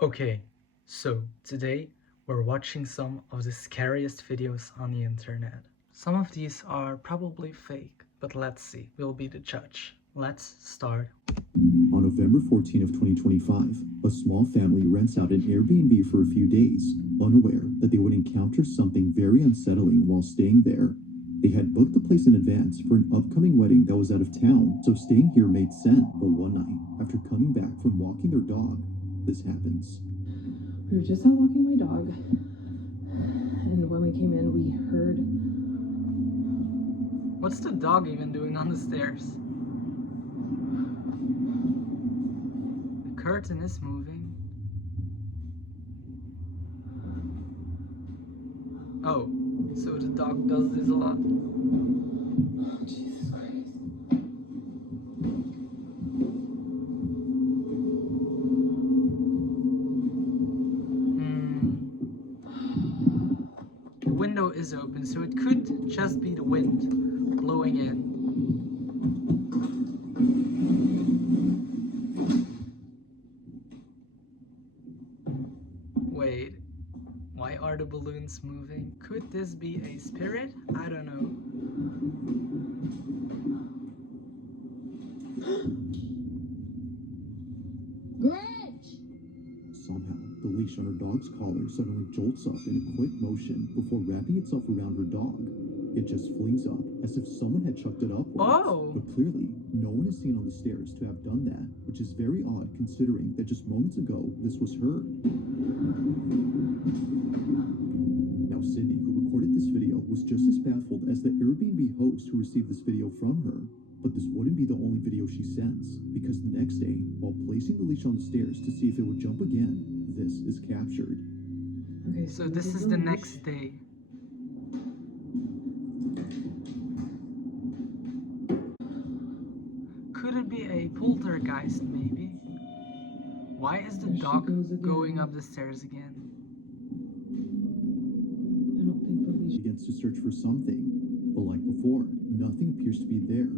Okay, so today we're watching some of the scariest videos on the internet. Some of these are probably fake, but let's see, we'll be the judge. Let's start. On November 14 of 2025, a small family rents out an Airbnb for a few days, unaware that they would encounter something very unsettling while staying there. They had booked the place in advance for an upcoming wedding that was out of town, so staying here made sense. But one night, after coming back from walking their dog, this happens. We were just out walking my dog, and when we came in, we heard... What's the dog even doing on the stairs? The curtain is moving. Oh, so the dog does this a lot. Oh, Jesus Christ. The window is open, so it could just be the wind blowing in. Wait, why are the balloons moving? Could this be a spirit? I don't know. Gretch! Somehow, the leash on her dog's collar suddenly jolts up in a quick motion before wrapping itself around her dog. It just flings up as if someone had chucked it upwards. Oh! But clearly, no one is seen on the stairs to have done that, which is very odd considering that just moments ago this was heard. Now, Sydney, who recorded this video, was just as baffled as the Airbnb host who received this video from her. But this wouldn't be the only video she sends, because the next day, while placing the leash on the stairs to see if it would jump again, this is captured. Okay, so this is the next day. Could it be a poltergeist, maybe? Why is the dog going up the stairs again? I don't think the leash... Begins to search for something, but like before, nothing appears to be there.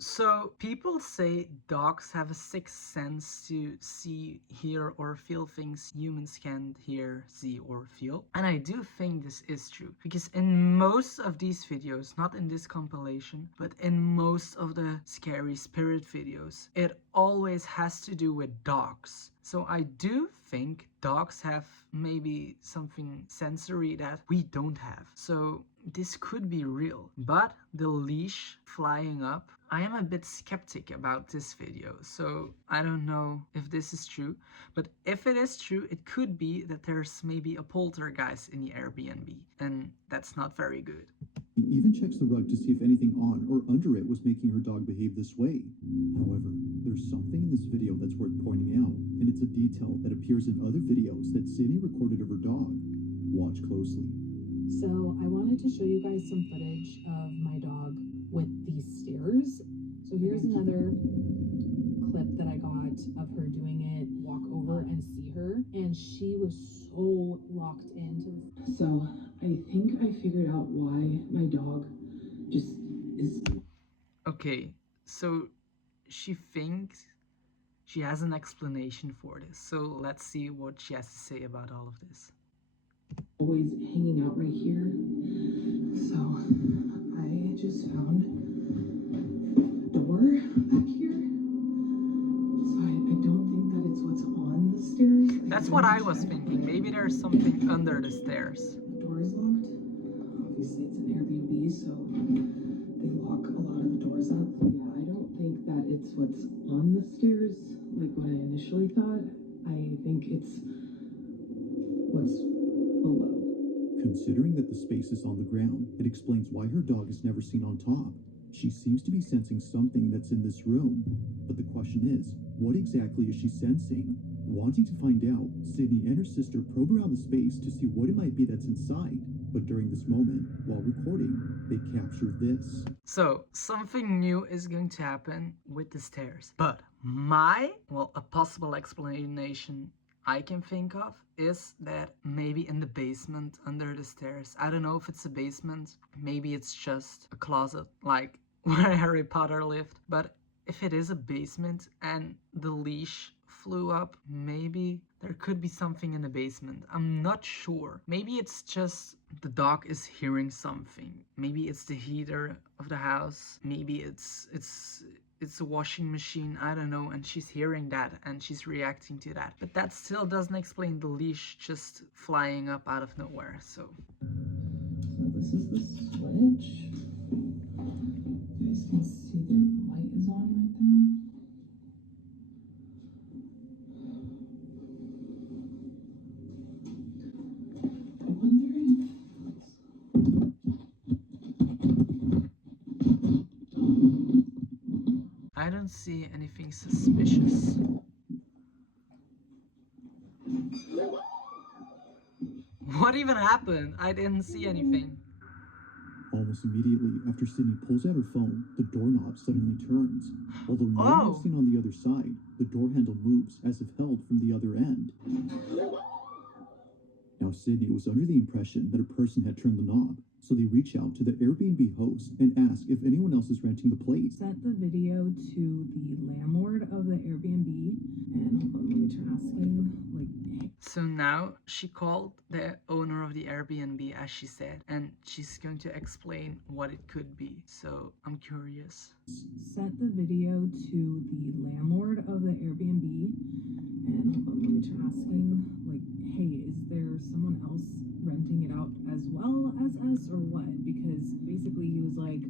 So people say dogs have a sixth sense to see, hear, or feel things humans can't hear, see, or feel. And I do think this is true, because in most of these videos, not in this compilation, but in most of the scary spirit videos, it always has to do with dogs. So I do think dogs have maybe something sensory that we don't have. So this could be real, but the leash flying up, I am a bit skeptic about this video, so I don't know if this is true, but if it is true, it could be that there's maybe a poltergeist in the Airbnb, and that's not very good. He even checks the rug to see if anything on or under it was making her dog behave this way. However, there's something in this video that's worth pointing out, and it's a detail that appears in other videos that Sydney recorded of her dog. Watch closely. So I wanted to show you guys some footage of my dog with these stairs. So here's another clip that I got of her doing it, walk over and see her, and she was so locked into this. So I think I figured out why my dog just is... Okay, so she thinks she has an explanation for this, so let's see what she has to say about all of this. always hanging out right here. So I just found a door back here. So I don't think that it's what's on the stairs. That's what I was thinking. Maybe there's something under the stairs. The door is locked. Obviously it's an Airbnb, so they lock a lot of the doors up. Yeah, I don't think that it's what's on the stairs like what I initially thought. I think it's what's below. Considering that the space is on the ground, it explains why her dog is never seen on top. She seems to be sensing something that's in this room. But the question is, what exactly is she sensing? Wanting to find out, Sydney and her sister probe around the space to see what it might be that's inside. But during this moment, while recording, they capture this. So, something new is going to happen with the stairs. But a possible explanation I can think of is that maybe in the basement under the stairs. I don't know if it's a basement, maybe it's just a closet like where Harry Potter lived, but if it is a basement and the leash flew up, maybe There could be something in the basement. I'm not sure. Maybe it's just the dog is hearing something. Maybe it's the heater of the house. Maybe it's a washing machine. I don't know. And she's hearing that and she's reacting to that. But that still doesn't explain the leash just flying up out of nowhere. So this is the switch. You guys can see there, the light is on right there. I wonder if I don't see anything suspicious. What even happened? I didn't see anything. Almost immediately after Sydney pulls out her phone, the doorknob suddenly turns. Although no one is seen on the other side, the door handle moves as if held from the other end. Now Sydney was under the impression that a person had turned the knob, so they reach out to the Airbnb host and ask if anyone else is renting the place. Sent the video to the landlord of the Airbnb, and hold on, let me try asking, So now she called the owner of the Airbnb, as she said, and she's going to explain what it could be. So I'm curious. Sent the video to the landlord of the Airbnb, and hold on, let me try asking, hey, is there someone else renting it out as well as us or what? Because basically he was like,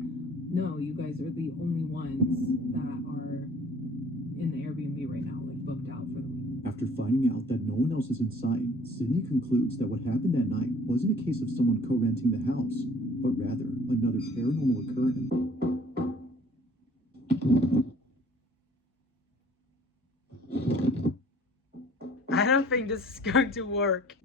no, you guys are the only ones that are in the Airbnb right now, booked out for the week. After finding out that no one else is inside, Sydney concludes that what happened that night wasn't a case of someone co-renting the house, but rather another paranormal occurrence. I don't think this is going to work.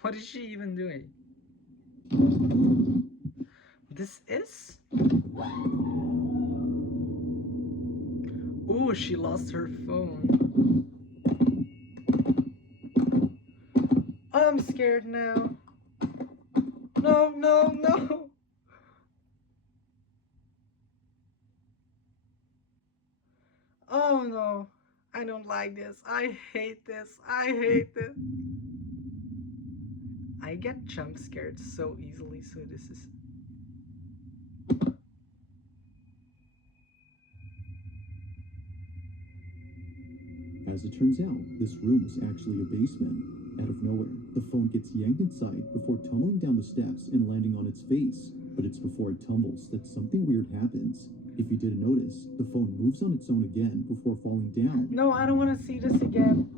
What is she even doing? This is? Oh, she lost her phone. Oh, I'm scared now. No, no, no. Oh no, I don't like this. I hate this. I hate this. I get jump scared so easily, so this is... As it turns out, this room was actually a basement. Out of nowhere, the phone gets yanked inside before tumbling down the steps and landing on its face. But it's before it tumbles that something weird happens. If you didn't notice, the phone moves on its own again before falling down. No, I don't want to see this again.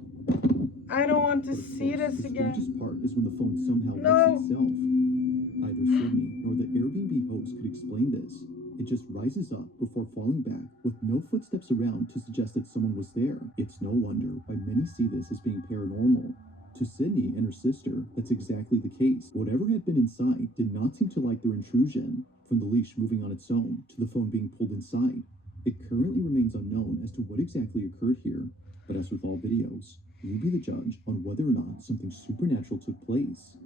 I don't want to see this again. The strangest part is when the phone somehow No. lifts itself. Neither Sydney nor the Airbnb host could explain this. It just rises up before falling back with no footsteps around to suggest that someone was there. It's no wonder why many see this as being paranormal. To Sydney and her sister, that's exactly the case. Whatever had been inside did not seem to like their intrusion. From the leash moving on its own to the phone being pulled inside, it currently remains unknown as to what exactly occurred here. But as with all videos, you be the judge on whether or not something supernatural took place.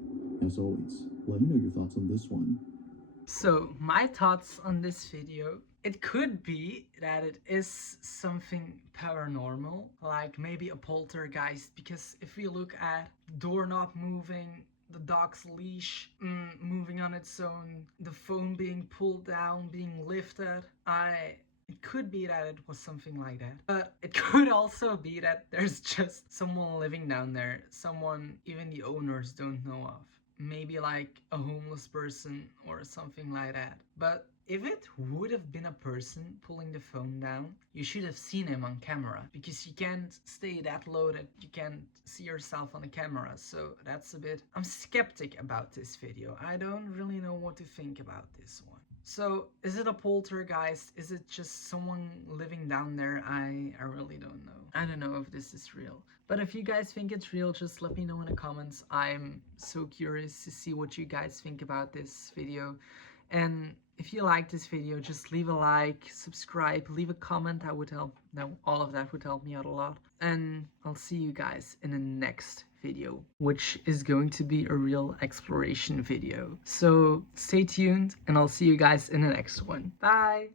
As always, let me know your thoughts on this one. So, my thoughts on this video, it could be that it is something paranormal, like maybe a poltergeist, because if we look at doorknob moving, the dog's leash moving on its own, the phone being pulled down, being lifted, it could be that it was something like that. But it could also be that there's just someone living down there, someone even the owners don't know of. Maybe like a homeless person or something like that. But if it would have been a person pulling the phone down, you should have seen him on camera, because you can't stay that low that you can't see yourself on the camera. So that's a bit... I'm skeptic about this video. I don't really know what to think about this one. So is it a poltergeist? Is it just someone living down there? I really don't know. I don't know if this is real. But if you guys think it's real, just let me know in the comments. I'm so curious to see what you guys think about this video. And if you like this video, just leave a like, subscribe, leave a comment. That would help. All of that would help me out a lot. And I'll see you guys in the next video, which is going to be a real exploration video. So stay tuned, and I'll see you guys in the next one. Bye!